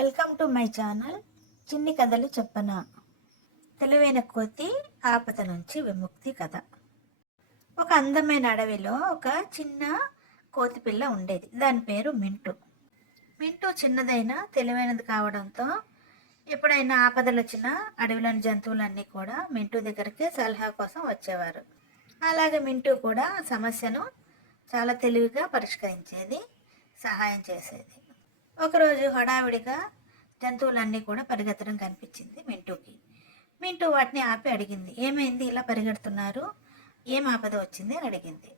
Welcome to my channel చిన్ని కథలు చెప్పన. తెలివైన కోతి ఆపద నుంచి విముక్తి కథ. ఒక అందమైన అడవిలో ఒక చిన్న కోతి పిల్ల ఉండేది. దాని పేరు మింటూ. మింటూ చిన్నదైనా తెలివైనది కావడంతో ఎప్పుడైనా ఆపదలు వచ్చినా అడవిలోని జంతువులన్నీ కూడా మింటూ దగ్గరికి సలహా కోసం వచ్చేవారు. అలాగే మింటూ కూడా సమస్యను చాలా తెలివిగా పరిష్కరించేది, సహాయం చేసేది. ఒకరోజు హడావిడిగా జంతువులన్నీ కూడా పరిగెత్తడం కనిపించింది మింటూకి. మింటూ వాటిని ఆపి అడిగింది, ఏమైంది ఇలా పరిగెడుతున్నారు, ఏం ఆపద వచ్చింది అని అడిగింది.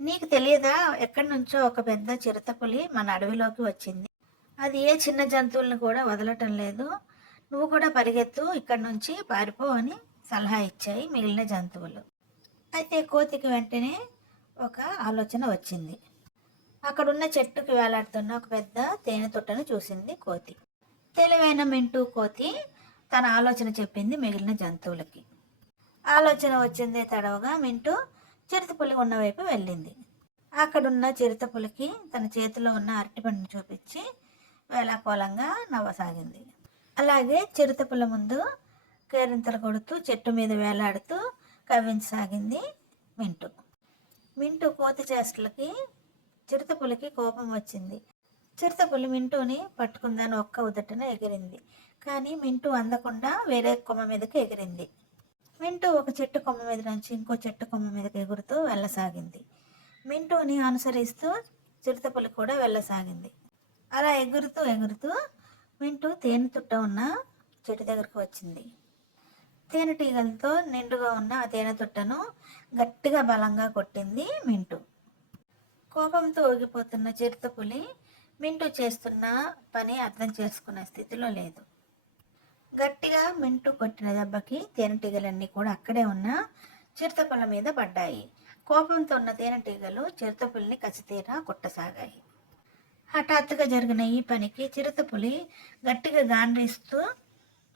నీకు తెలియదా, ఎక్కడి నుంచో ఒక పెద్ద చిరుతపులి మన అడవిలోకి వచ్చింది. అది ఏ చిన్న జంతువులను కూడా వదలటం లేదు. నువ్వు కూడా పరిగెత్తు, ఇక్కడి నుంచి పారిపో అని సలహా ఇచ్చాయి మిగిలిన జంతువులు. అయితే కోతికి వెంటనే ఒక ఆలోచన వచ్చింది. అక్కడున్న చెట్టుకి వేలాడుతున్న ఒక పెద్ద తేనె తొట్టను చూసింది కోతి. తెలివైన మింటూ కోతి తన ఆలోచన చెప్పింది మిగిలిన జంతువులకి. ఆలోచన వచ్చిందే తడవగా మింటూ చిరుతపులి ఉన్న వైపు వెళ్ళింది. అక్కడున్న చిరుతపులికి తన చేతిలో ఉన్న అరటిపండును చూపించి వేలాకోలంగా నవ్వసాగింది. అలాగే చిరుతపుల ముందు కేరింతలు కొడుతూ చెట్టు మీద వేలాడుతూ కవ్వించసాగింది మింటూ. మింటూ కోతి చేష్టలకి చిరుతపులికి కోపం వచ్చింది. చిరుతపులి మింటూని పట్టుకుందని ఒక్క ఉదటన ఎగిరింది. కానీ మింటూ అందకుండా వేరే కొమ్మ మీదకి ఎగిరింది. మింటూ ఒక చెట్టు కొమ్మ మీద నుంచి ఇంకో చెట్టు కొమ్మ మీదకి ఎగురుతూ వెళ్ళసాగింది. మింటూని అనుసరిస్తూ చిరుతపులి కూడా వెళ్ళసాగింది. అలా ఎగురుతూ ఎగురుతూ మింటూ తేనె తుట్ట ఉన్న చెట్టు దగ్గరకు వచ్చింది. తేనెటీగలతో నిండుగా ఉన్న ఆ తేనె తుట్టను గట్టిగా బలంగా కొట్టింది మింటూ. కోపంతో ఊగిపోతున్న చిరుతపులి మింటూ చేస్తున్న పని అర్థం చేసుకునే స్థితిలో లేదు. గట్టిగా మింటూ కొట్టిన దెబ్బకి తేనెటీగలన్నీ కూడా అక్కడే ఉన్న చిరుతపుల మీద పడ్డాయి. కోపంతో ఉన్న తేనెటీగలు చిరుతపులిని కసితీరా కొట్టసాగాయి. హఠాత్తుగా జరిగిన ఈ పనికి చిరుతపులి గట్టిగా గాండ్రిస్తూ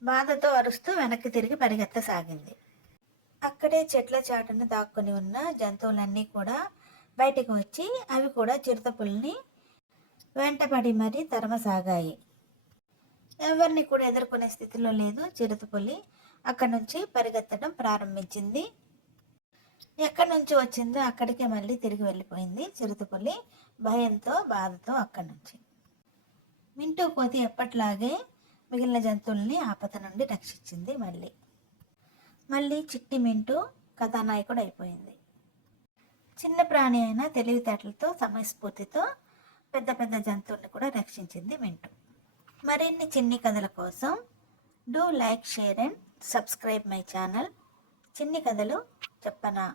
బాధతో అరుస్తూ వెనక్కి తిరిగి పరిగెత్తసాగింది. అక్కడే చెట్ల చాటున దాక్కుని ఉన్న జంతువులన్నీ కూడా బయటకు వచ్చి అవి కూడా చిరుతపులిని వెంటపడి మరీ తరమసాగాయి. ఎవరిని కూడా ఎదుర్కొనే స్థితిలో లేదు చిరుతపులి. అక్కడి నుంచి పరిగెత్తడం ప్రారంభించింది. ఎక్కడి నుంచి వచ్చిందో అక్కడికే మళ్ళీ తిరిగి వెళ్ళిపోయింది చిరుతపులి భయంతో, బాధతో అక్కడి నుంచి. మింటూ కోతి ఎప్పట్లాగే మిగిలిన జంతువుల్ని ఆపద నుండి రక్షించింది. మళ్ళీ చిట్టి మింటూ కథానాయకుడు అయిపోయింది. చిన్న ప్రాణి అయిన తెలివితేటలతో, సమయస్ఫూర్తితో పెద్ద పెద్ద జంతువుల్ని కూడా రక్షించింది మింటూ. మరిన్ని చిన్ని కథల కోసం do like, share and subscribe my channel చిన్ని కథలు చెప్పనా.